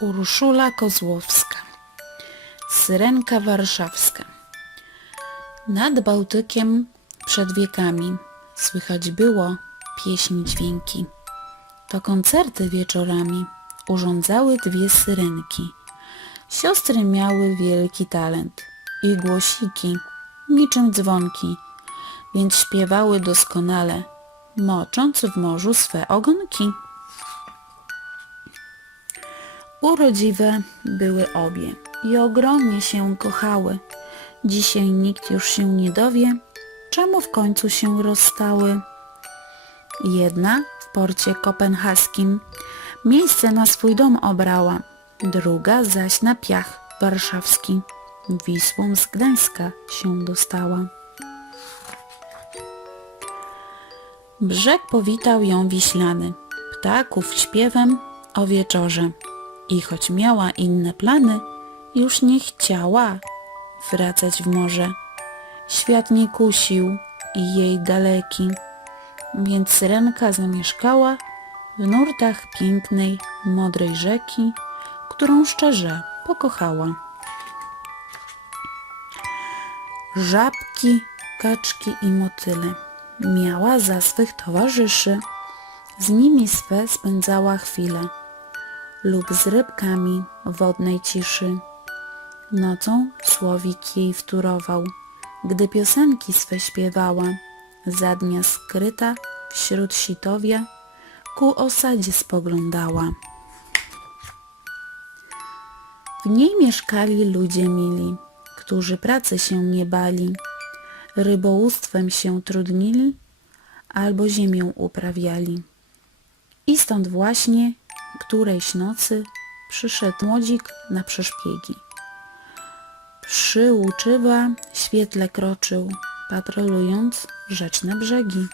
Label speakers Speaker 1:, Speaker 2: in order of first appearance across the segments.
Speaker 1: Urszula Kozłowska Syrenka warszawska Nad Bałtykiem przed wiekami słychać było pieśni dźwięki. To koncerty wieczorami urządzały dwie syrenki. Siostry miały wielki talent i głosiki niczym dzwonki, więc śpiewały doskonale, mocząc w morzu swe ogonki. Urodziwe były obie i ogromnie się kochały. Dzisiaj nikt już się nie dowie, czemu w końcu się rozstały. Jedna w porcie kopenhaskim miejsce na swój dom obrała, druga zaś na piach warszawski. Wisłą z Gdańska się dostała. Brzeg powitał ją wiślany, ptaków śpiewem o wieczorze. I choć miała inne plany, już nie chciała wracać w morze. Świat nie kusił i jej daleki, więc syrenka zamieszkała w nurtach pięknej, modrej rzeki, którą szczerze pokochała. Żabki, kaczki i motyle miała za swych towarzyszy, z nimi swe spędzała chwile lub z rybkami wodnej ciszy. Nocą słowik jej wtórował, gdy piosenki swe śpiewała, za dnia skryta wśród sitowia, ku osadzie spoglądała. W niej mieszkali ludzie mili, którzy pracy się nie bali, rybołówstwem się trudnili albo ziemią uprawiali. I stąd właśnie którejś nocy przyszedł młodzik na przeszpiegi. Przy łuczywa świetle kroczył, patrolując rzeczne brzegi.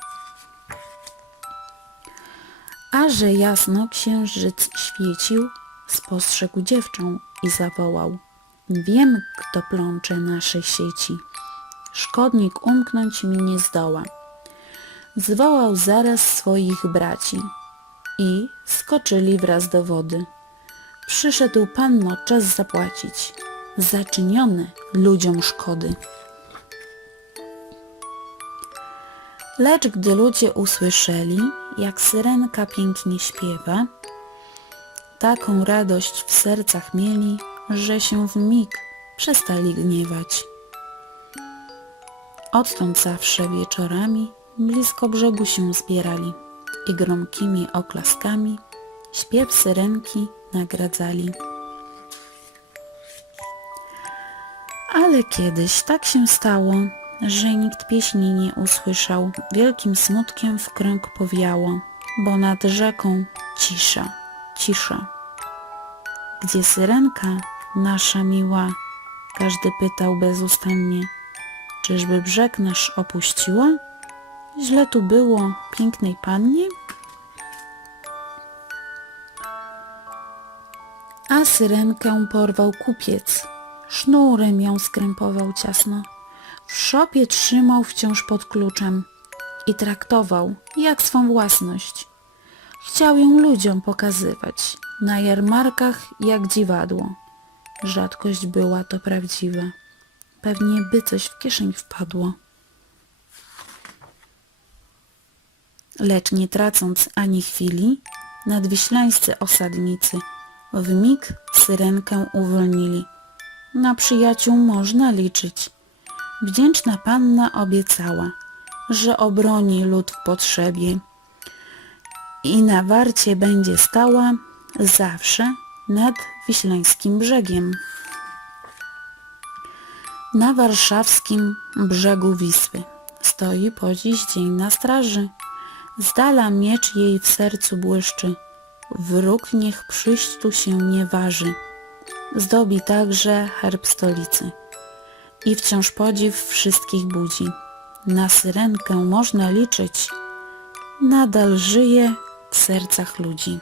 Speaker 1: A że jasno księżyc świecił, spostrzegł dziewczę i zawołał. Wiem, kto plącze nasze sieci. Szkodnik umknąć mi nie zdoła. Zwołał zaraz swoich braci i skoczyli wraz do wody. Przyszedł panno czas zapłacić. Zaczynione ludziom szkody. Lecz gdy ludzie usłyszeli, jak syrenka pięknie śpiewa, taką radość w sercach mieli, że się w mig przestali gniewać. Odtąd zawsze wieczorami blisko brzegu się zbierali i gromkimi oklaskami śpiew syrenki nagradzali. Ale kiedyś tak się stało, że nikt pieśni nie usłyszał. Wielkim smutkiem w krąg powiało, bo nad rzeką cisza, cisza. Gdzie syrenka nasza miła? Każdy pytał bezustannie. Czyżby brzeg nasz opuściła? Źle tu było pięknej pannie? A syrenkę porwał kupiec, sznurem ją skrępował ciasno. W szopie trzymał wciąż pod kluczem i traktował jak swą własność. Chciał ją ludziom pokazywać, na jarmarkach jak dziwadło. Rzadkość była to prawdziwa. Pewnie by coś w kieszeń wpadło. Lecz nie tracąc ani chwili, nadwiślańscy osadnicy w mig syrenkę uwolnili. Na przyjaciół można liczyć. Wdzięczna panna obiecała, że obroni lud w potrzebie i na warcie będzie stała zawsze nad wiślańskim brzegiem. Na warszawskim brzegu Wisły stoi po dziś dzień na straży. Z dala miecz jej w sercu błyszczy, wróg niech przyjść tu się nie waży. Zdobi także herb stolicy i wciąż podziw wszystkich budzi. Na syrenkę można liczyć, nadal żyje w sercach ludzi.